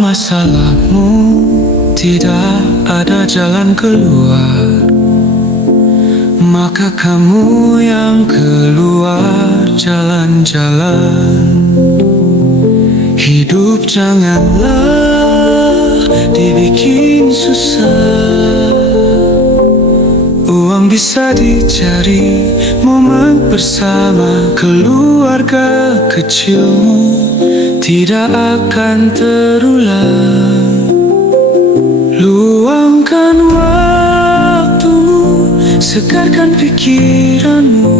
masalahmu, tidak ada jalan keluar, maka kamu yang keluar jalan-jalan. Hidup janganlah dibikin susah. Uang bisa dicari, momen bersama keluarga kecilmu tidak akan terulang. Luangkan waktumu, segarkan pikiranmu,